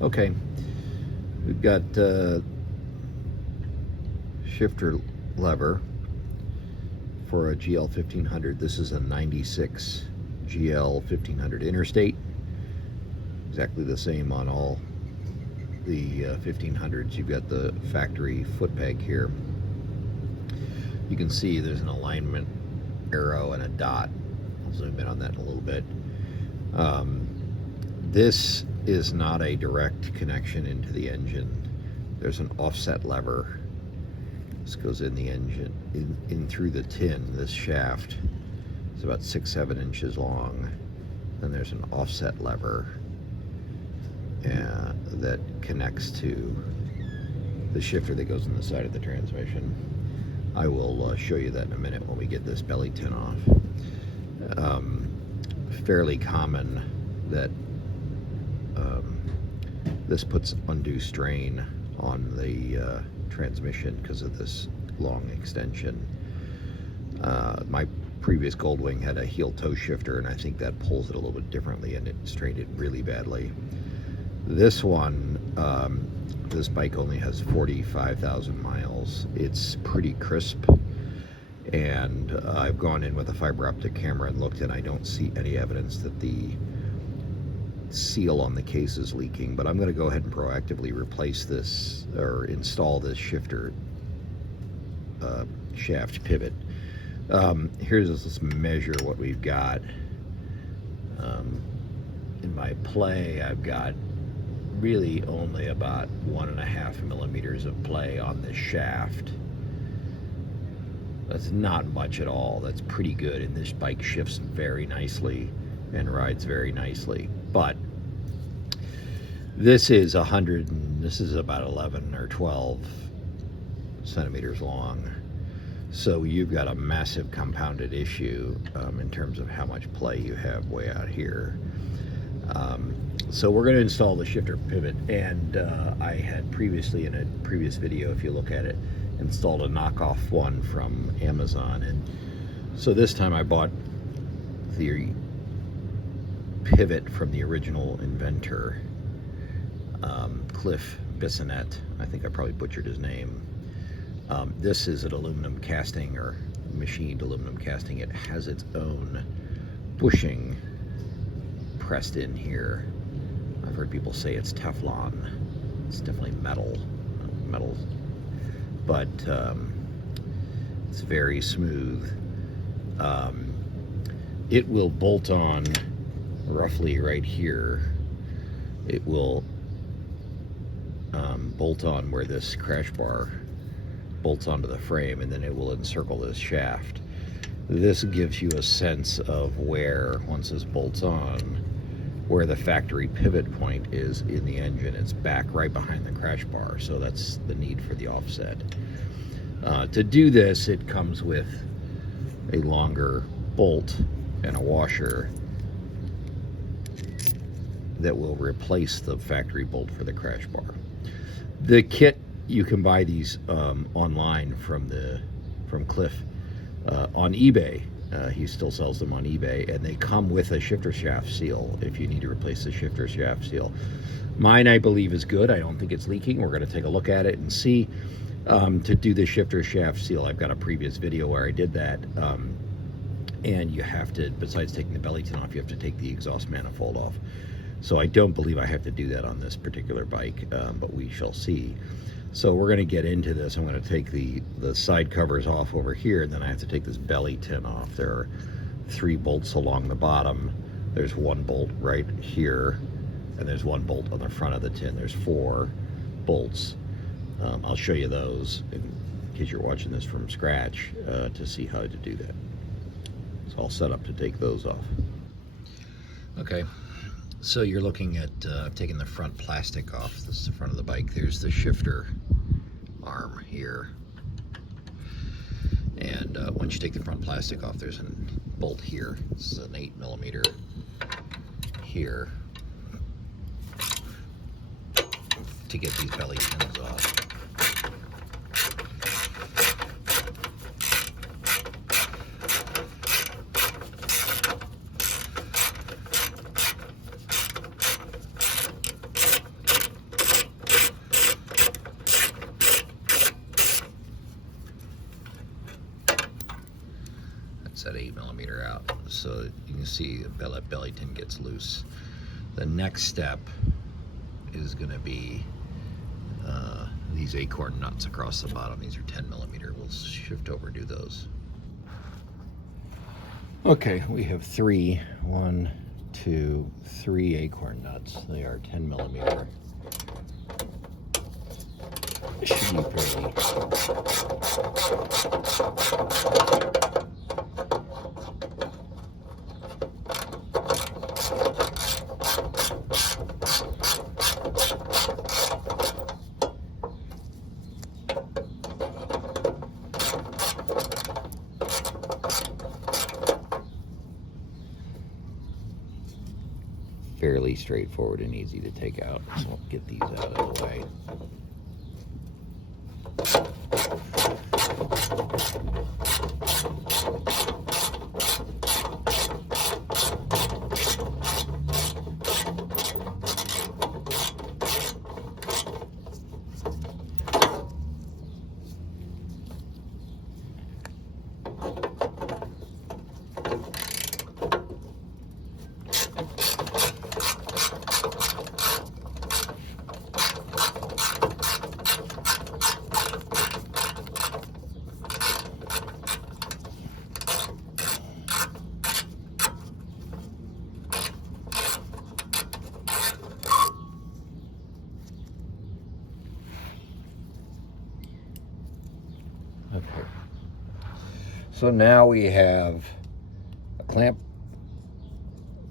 Okay, we've got shifter lever for a GL 1500. This is a 96 GL 1500 Interstate. Exactly the same on all the 1500s. You've got the factory foot peg here. You can see there's an alignment arrow and a dot. I'll zoom in on that in a little bit. This is not a direct connection into the engine. There's an offset lever. This goes in the engine, in through the tin. This shaft is about 6-7 inches long. Then there's an offset lever that connects to the shifter that goes in the side of the transmission. I will show you that in a minute when we get this belly tin off. Fairly common that this puts undue strain on the transmission because of this long extension. My previous Goldwing had a heel toe shifter, and I think that pulls it a little bit differently, and it strained it really badly. This one, this bike only has 45,000 miles. It's pretty crisp, and I've gone in with a fiber optic camera and looked, and I don't see any evidence that the seal on the case is leaking. But I'm going to go ahead and proactively replace this, or install this shifter shaft pivot. Let's measure what we've got. In my play, I've got really only about 1.5 millimeters of play on this shaft. That's not much at all. That's pretty good, and this bike shifts very nicely and rides very nicely. But this is this is about 11 or 12 centimeters long. So you've got a massive compounded issue in terms of how much play you have way out here. So we're going to install the shifter pivot, and I had previously, in a previous video, if you look at it, installed a knockoff one from Amazon. And so this time I bought the pivot from the original inventor, Cliff Bissonette. I think I probably butchered his name. This is an aluminum casting, or machined aluminum casting. It has its own bushing pressed in here. I've heard people say it's Teflon. It's definitely metal, but it's very smooth. It will bolt on roughly right here. It will bolt on where this crash bar bolts onto the frame, and then it will encircle this shaft. This gives you a sense of where, once this bolts on, where the factory pivot point is in the engine. It's back right behind the crash bar, so that's the need for the offset. To do this, it comes with a longer bolt and a washer that will replace the factory bolt for the crash bar. The kit, you can buy these online from Cliff on eBay. He still sells them on eBay, and they come with a shifter shaft seal if you need to replace the shifter shaft seal. Mine, I believe, is good. I don't think it's leaking. We're going to take a look at it and see. To do the shifter shaft seal, I've got a previous video where I did that, and you have to, besides taking the belly tin off, you have to take the exhaust manifold off. So I don't believe I have to do that on this particular bike, but we shall see. So we're going to get into this. I'm going to take the side covers off over here, and then I have to take this belly tin off. There are 3 bolts along the bottom. There's 1 bolt right here, and there's 1 bolt on the front of the tin. There's 4 bolts. I'll show you those in case you're watching this from scratch to see how to do that. So I'll set up to take those off. Okay. So you're looking at taking the front plastic off. This is the front of the bike. There's the shifter arm here. And once you take the front plastic off, there's a bolt here. This is an 8 millimeter here to get these belly pins off. so you can see that belly tin gets loose. The next step is going to be these acorn nuts across the bottom. These are 10 millimeter. We'll shift over and do those. Okay, we have 3 acorn nuts. They are 10 millimeter. Should be pretty. Fairly straightforward and easy to take out. So we'll get these out of the way. Okay. So now we have a clamp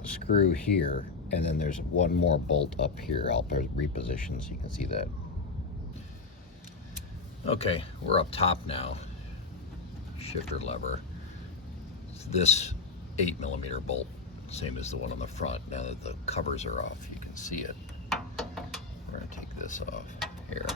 screw here, and then there's one more bolt up here. I'll reposition so you can see that. Okay, we're up top now. Shifter lever. It's this 8 millimeter bolt, same as the one on the front. Now that the covers are off, you can see it. We're going to take this off here.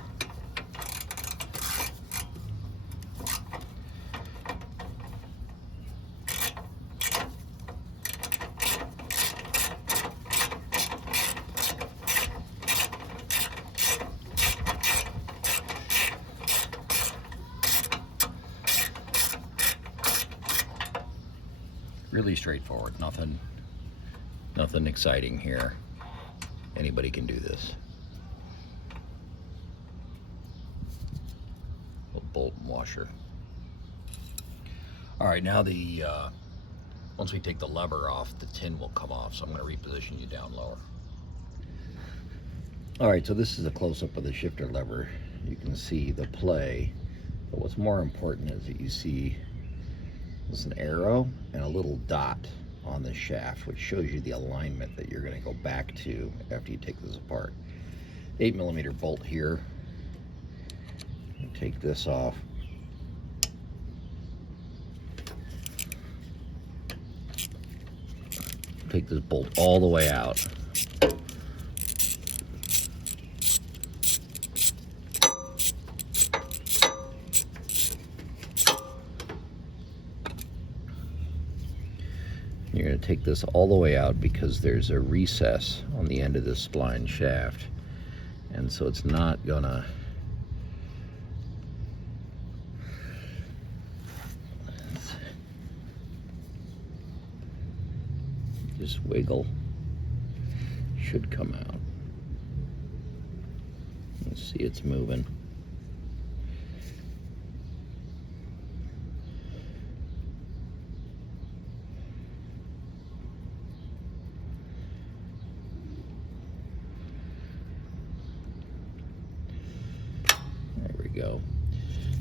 Really straightforward, nothing exciting here. Anybody can do this. A bolt and washer. All right, now once we take the lever off, the tin will come off, so I'm going to reposition you down lower. All right, so this is a close-up of the shifter lever. You can see the play, but what's more important is that you see there's an arrow and a little dot on the shaft, which shows you the alignment that you're going to go back to after you take this apart. 8 millimeter bolt here. Take this off. Take this bolt all the way out. You're going to take this all the way out because there's a recess on the end of this spline shaft, and so it's not gonna just wiggle. Should come out. Let's see, it's moving. Go.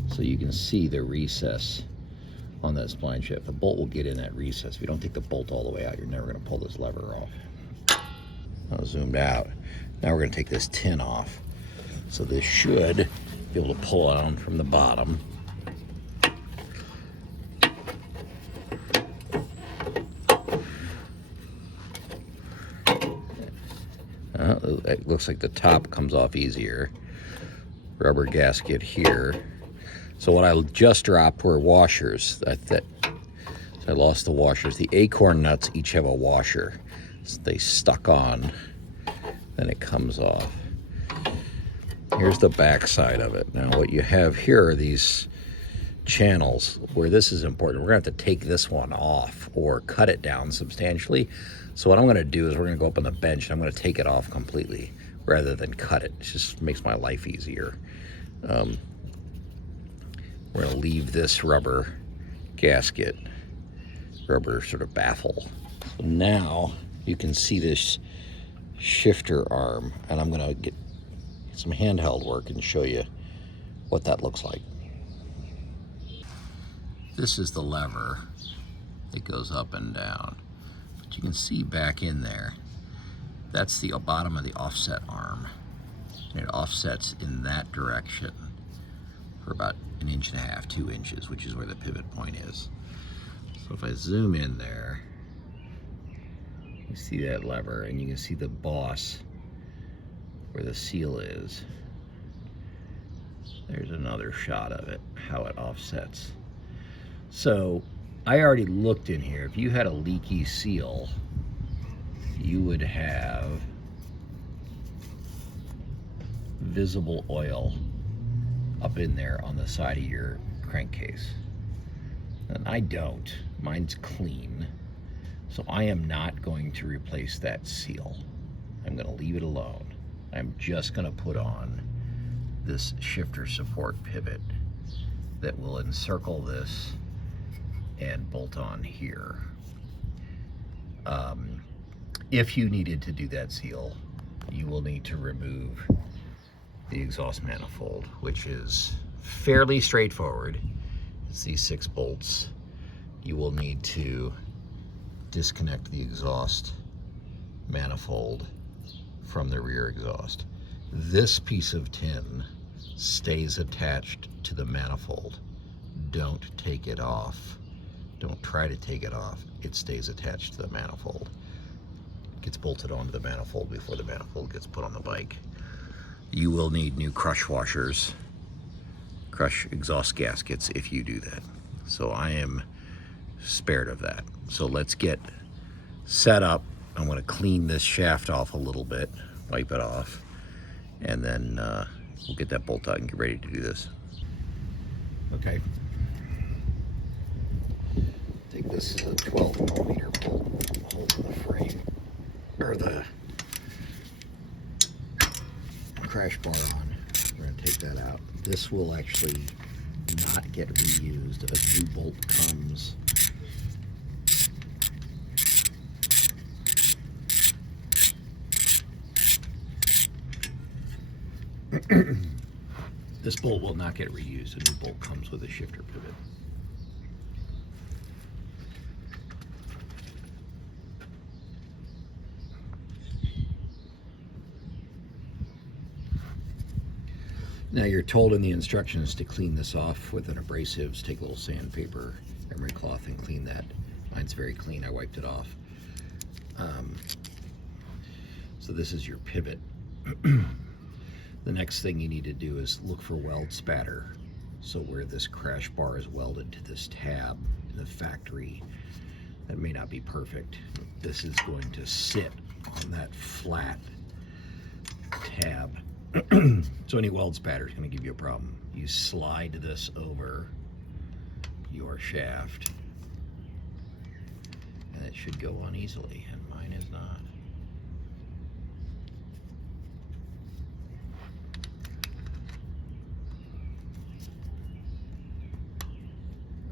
So you can see the recess on that spline shaft. The bolt will get in that recess. If you don't take the bolt all the way out, you're never going to pull this lever off. Now zoomed out. Now we're going to take this tin off. So this should be able to pull on from the bottom. It looks like the top comes off easier. Rubber gasket here. So what I just dropped were washers. So I lost the washers. The acorn nuts each have a washer. So they stuck on, then it comes off. Here's the back side of it. Now what you have here are these channels where this is important. We're gonna have to take this one off or cut it down substantially. So what I'm gonna do is we're gonna go up on the bench and I'm gonna take it off completely rather than cut it. It just makes my life easier. We're gonna leave this rubber gasket, rubber sort of baffle. So now you can see this shifter arm, and I'm gonna get some handheld work and show you what that looks like. This is the lever that goes up and down. But you can see back in there, that's the bottom of the offset arm. And it offsets in that direction for about 1.5 inches, 2 inches, which is where the pivot point is. So if I zoom in there, you see that lever, and you can see the boss where the seal is. There's another shot of it, how it offsets. So I already looked in here. If you had a leaky seal, you would have visible oil up in there on the side of your crankcase. And I don't. Mine's clean. So I am not going to replace that seal. I'm going to leave it alone. I'm just going to put on this shifter support pivot that will encircle this and bolt on here. If you needed to do that seal, you will need to remove the exhaust manifold, which is fairly straightforward. It's these 6 bolts. You will need to disconnect the exhaust manifold from the rear exhaust. This piece of tin stays attached to the manifold. Don't take it off. Don't try to take it off. It stays attached to the manifold. It gets bolted onto the manifold before the manifold gets put on the bike. You will need new crush washers, crush exhaust gaskets if you do that. So I am spared of that. So let's get set up. I'm going to clean this shaft off a little bit, wipe it off, and then we'll get that bolt out and get ready to do this. Okay. Take this 12mm bolt, hold the frame, or the crash bar on. We're going to take that out. This will actually not get reused. A new bolt comes. This bolt will not get reused. A new bolt comes with a shifter pivot. Now you're told in the instructions to clean this off with an abrasives, take a little sandpaper, emery cloth, and clean that. Mine's very clean, I wiped it off. So this is your pivot. The next thing you need to do is look for weld spatter. So where this crash bar is welded to this tab in the factory, that may not be perfect. This is going to sit on that flat tab. So any weld spatter is going to give you a problem. You slide this over your shaft and it should go on easily, and mine is not.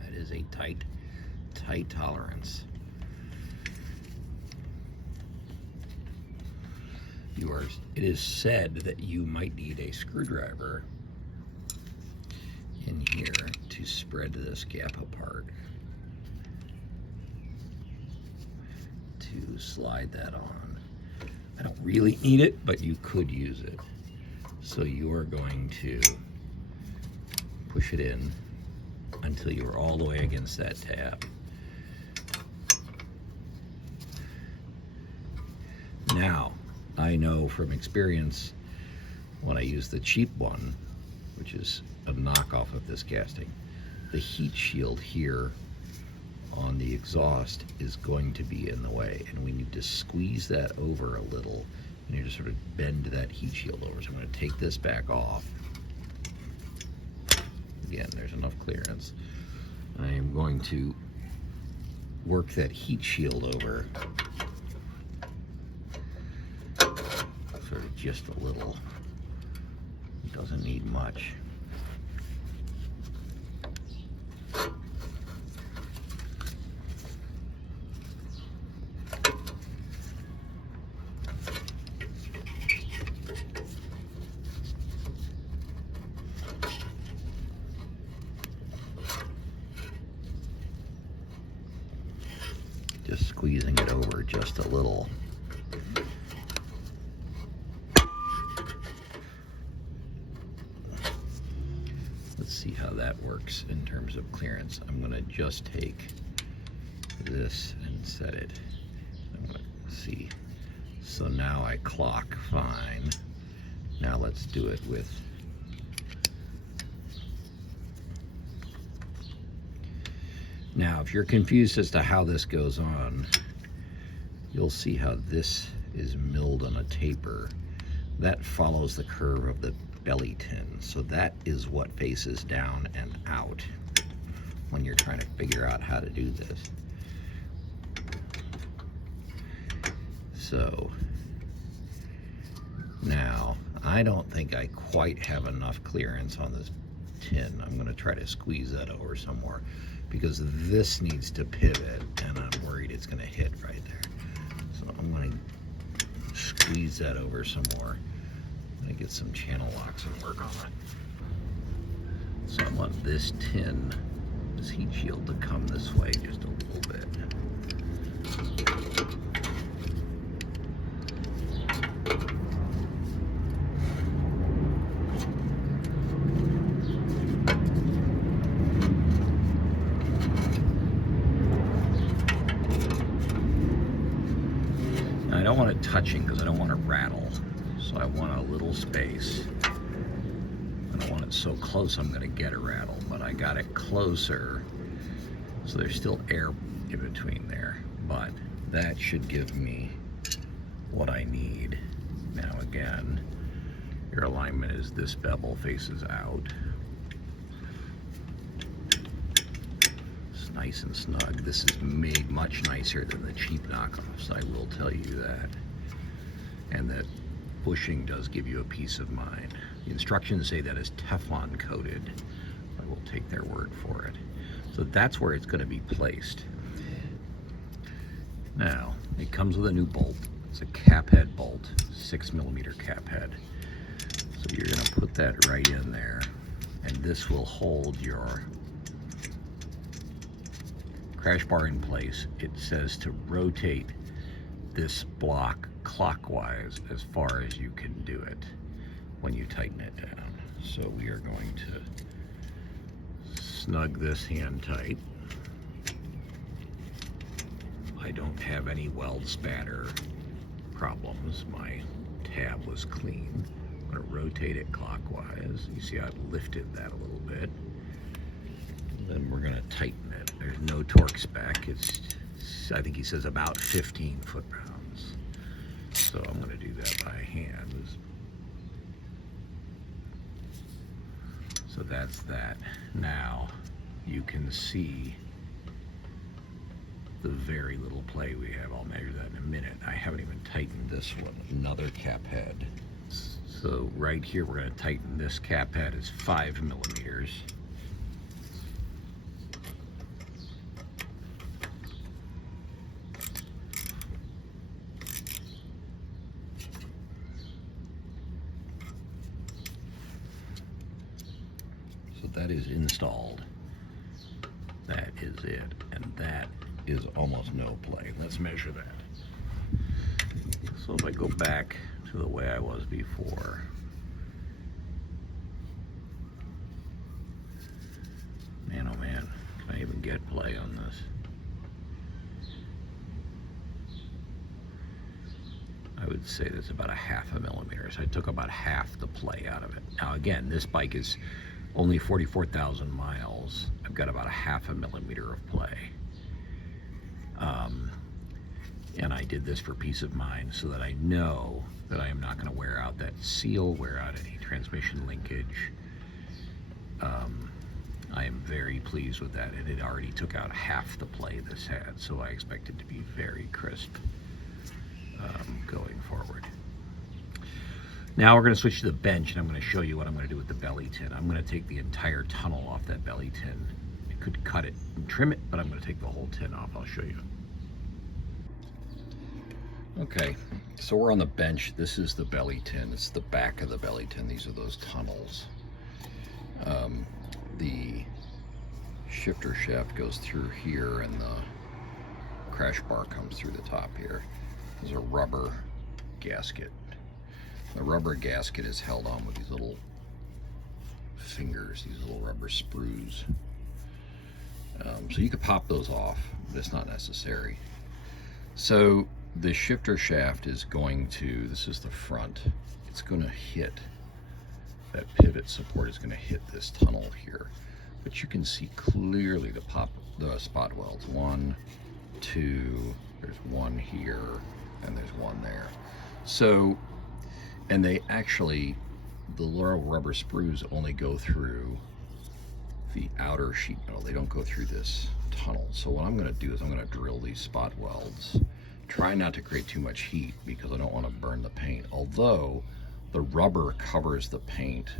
That is a tight tolerance. It is said that you might need a screwdriver in here to spread this gap apart, to slide that on. I don't really need it, but you could use it. So you are going to push it in until you're all the way against that tab. Now, I know from experience, when I use the cheap one, which is a knockoff of this casting, the heat shield here on the exhaust is going to be in the way, and we need to squeeze that over a little. You need to sort of bend that heat shield over. So I'm going to take this back off. Again, there's enough clearance. I am going to work that heat shield over, sort of just a little. It doesn't need much. Just squeezing it over just a little. Let's see how that works in terms of clearance. I'm going to just take this and set it. I'm going to see. So now I clock fine. Now let's do it with Now, if you're confused as to how this goes on, you'll see how this is milled on a taper. That follows the curve of the belly tin. So that is what faces down and out when you're trying to figure out how to do this. So now, I don't think I quite have enough clearance on this tin. I'm going to try to squeeze that over some more, because this needs to pivot, and I'm worried it's going to hit right there. So I'm going to squeeze that over some more. I'm going to get some channel locks and work on it. So I want this tin, this heat shield, to come this way just a little bit. I don't want it touching because I don't want to rattle, so I want a little space. I don't want it so close I'm going to get a rattle, but I got it closer, so there's still air in between there, but that should give me what I need. Now again, your alignment is this bevel faces out. Nice and snug. This is made much nicer than the cheap knockoffs, I will tell you that. And that bushing does give you a peace of mind. The instructions say that it's Teflon coated. I will take their word for it. So that's where it's going to be placed. Now, it comes with a new bolt. It's a cap head bolt, 6mm cap head. So you're going to put that right in there, and this will hold your crash bar in place. It says to rotate this block clockwise as far as you can do it when you tighten it down. So we are going to snug this hand tight. I don't have any weld spatter problems. My tab was clean. I'm going to rotate it clockwise. You see I've lifted that a little bit. Then we're going to tighten it. There's no torque spec. It's, I think he says about 15 foot-pounds. So I'm going to do that by hand. So that's that. Now you can see the very little play we have. I'll measure that in a minute. I haven't even tightened this one. Another cap head. So right here we're going to tighten this cap head. It's 5mm. That is installed. That is it. And that is almost no play. Let's measure that. So if I go back to the way I was before, man, oh man, can I even get play on this? I would say that's about a 0.5 mm. So I took about half the play out of it. Now again, this bike is only 44,000 miles. I've got about a 0.5 mm of play. And I did this for peace of mind so that I know that I am not going to wear out that seal, wear out any transmission linkage. I am very pleased with that, and it already took out half the play this had, so I expect it to be very crisp going forward. Now we're going to switch to the bench, and I'm going to show you what I'm going to do with the belly tin. I'm going to take the entire tunnel off that belly tin. I could cut it and trim it, but I'm going to take the whole tin off. I'll show you. Okay, so we're on the bench. This is the belly tin. It's the back of the belly tin. These are those tunnels. The shifter shaft goes through here, and the crash bar comes through the top here. There's a rubber gasket. The rubber gasket is held on with these little fingers, these little rubber sprues. So you could pop those off, but it's not necessary. So the shifter shaft is going to, this is the front, it's going to hit, that pivot support is going to hit this tunnel here. But you can see clearly the spot welds. 1, 2, there's one here, and there's one there. So, and they actually, the little rubber sprues only go through the outer sheet metal. They don't go through this tunnel. So what I'm going to do is I'm going to drill these spot welds. Try not to create too much heat because I don't want to burn the paint. Although the rubber covers the paint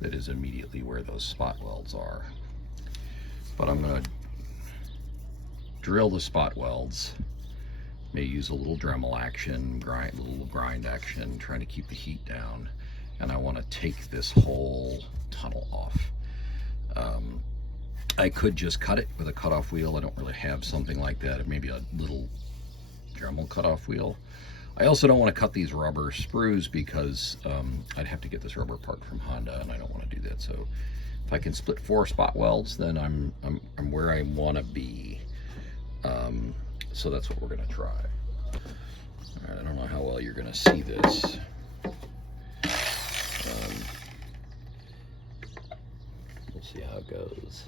that is immediately where those spot welds are. But I'm going to drill the spot welds. May use a little Dremel action, little grind action, trying to keep the heat down. And I want to take this whole tunnel off. I could just cut it with a cutoff wheel. I don't really have something like that. Maybe a little Dremel cutoff wheel. I also don't want to cut these rubber sprues because I'd have to get this rubber part from Honda, and I don't want to do that. So if I can split 4 spot welds, then I'm where I want to be. So that's what we're going to try. All right, I don't know how well you're going to see this. We'll see how it goes.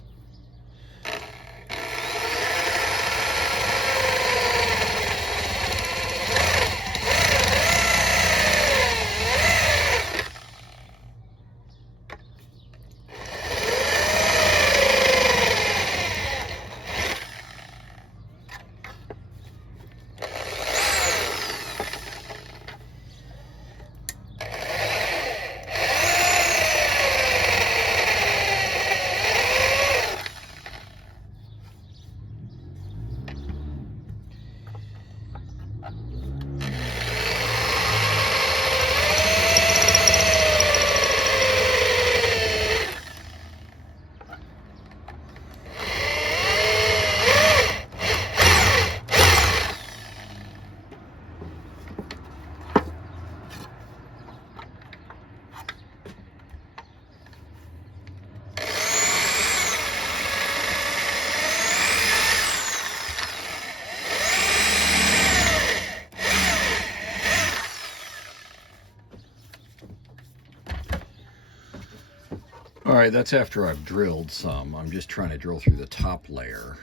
All right, that's after I've drilled some. I'm just trying to drill through the top layer.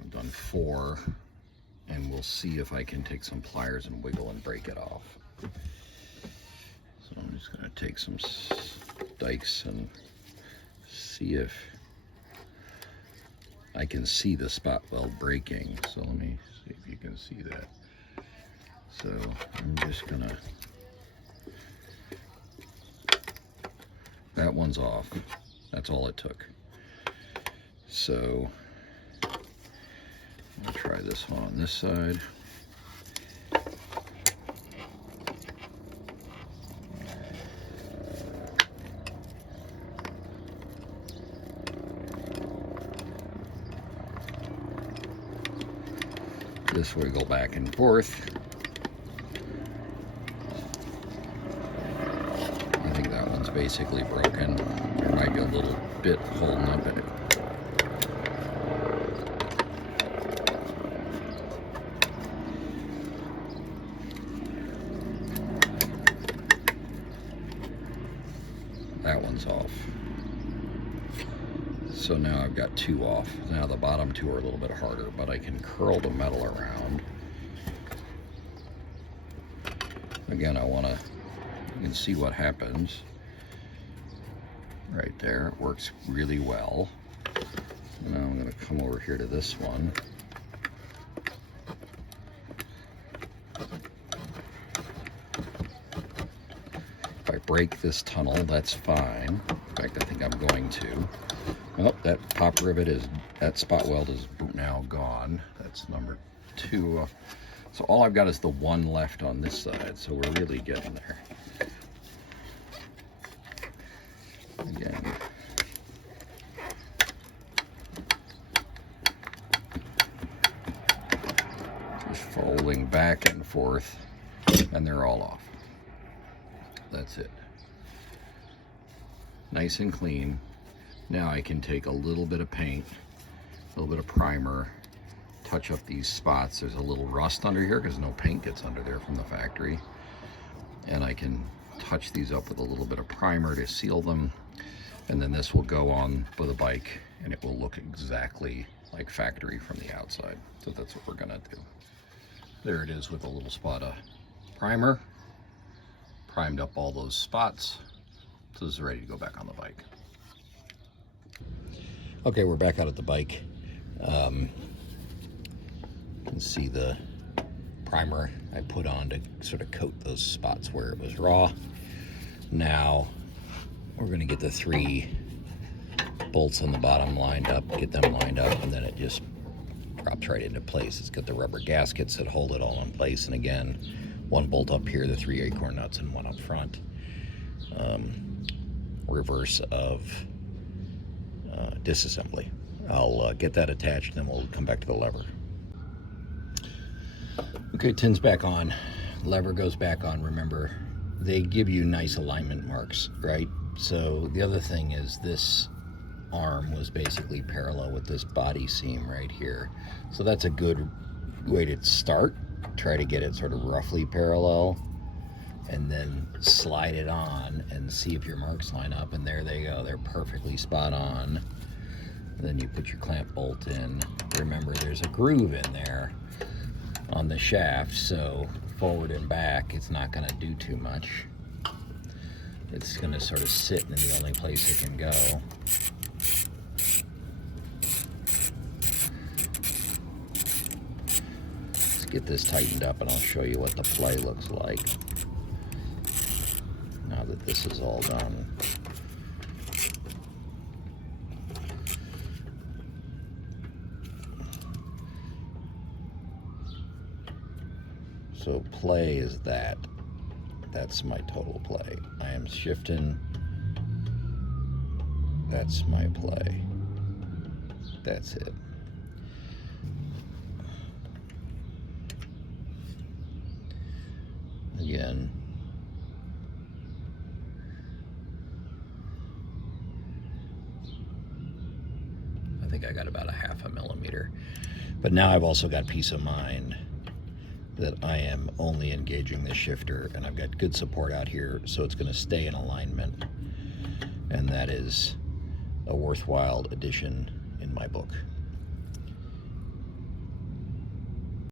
I've done 4, and we'll see if I can take some pliers and wiggle and break it off. So I'm just going to take some dikes and see if I can see the spot weld breaking. So let me see if you can see that. So I'm just going to, that one's off. That's all it took. So I'll try this one on this side. This wiggle back and forth. I think that one's basically broken. There might be a little bit holding up in it. That one's off. So now I've got 2 off. Now the bottom 2 are a little bit harder, but I can curl the metal around. Again, I want to, you can see what happens. right there. It works really well. Now I'm going to come over here to this one. If I break this tunnel, that's fine. In fact, I think I'm going to. Oh, that pop rivet is, that spot weld is now gone. That's number 2. So all I've got is the one left on this side, so we're really getting there. Again. Just folding back and forth, and they're all off. That's it. Nice and clean. Now I can take a little bit of paint, a little bit of primer, touch up these spots. There's a little rust under here because no paint gets under there from the factory. And I can touch these up with a little bit of primer to seal them. And then this will go on with a bike and it will look exactly like factory from the outside. So that's what we're gonna do. There it is with a little spot of primer. Primed up all those spots. So this is ready to go back on the bike. Okay, we're back out at the bike. You can see the primer I put on to sort of coat those spots where it was raw. Now we're going to get the 3 bolts on the bottom lined up, get them lined up, and then it just drops right into place. It's got the rubber gaskets that hold it all in place, and again, 1 bolt up here, the 3 acorn nuts, and 1 up front. Reverse of disassembly. I'll get that attached, and then we'll come back to the lever. Okay, tin's back on. Lever goes back on. Remember, they give you nice alignment marks, right? So the other thing is this arm was basically parallel with this body seam right here. So that's a good way to start. Try to get it sort of roughly parallel, and then slide it on and see if your marks line up, and there they go. They're perfectly spot on. And then you put your clamp bolt in. Remember, there's a groove in there on the shaft, so forward and back, it's not gonna do too much. It's gonna sort of sit in the only place it can go. Let's get this tightened up and I'll show you what the play looks like now that this is all done. So play is that. That's my total play. I am shifting. That's my play. That's it. Again. I think I got about a 1/2 millimeter. But now I've also got peace of mind that I am only engaging the shifter, and I've got good support out here, so it's going to stay in alignment, and that is a worthwhile addition in my book.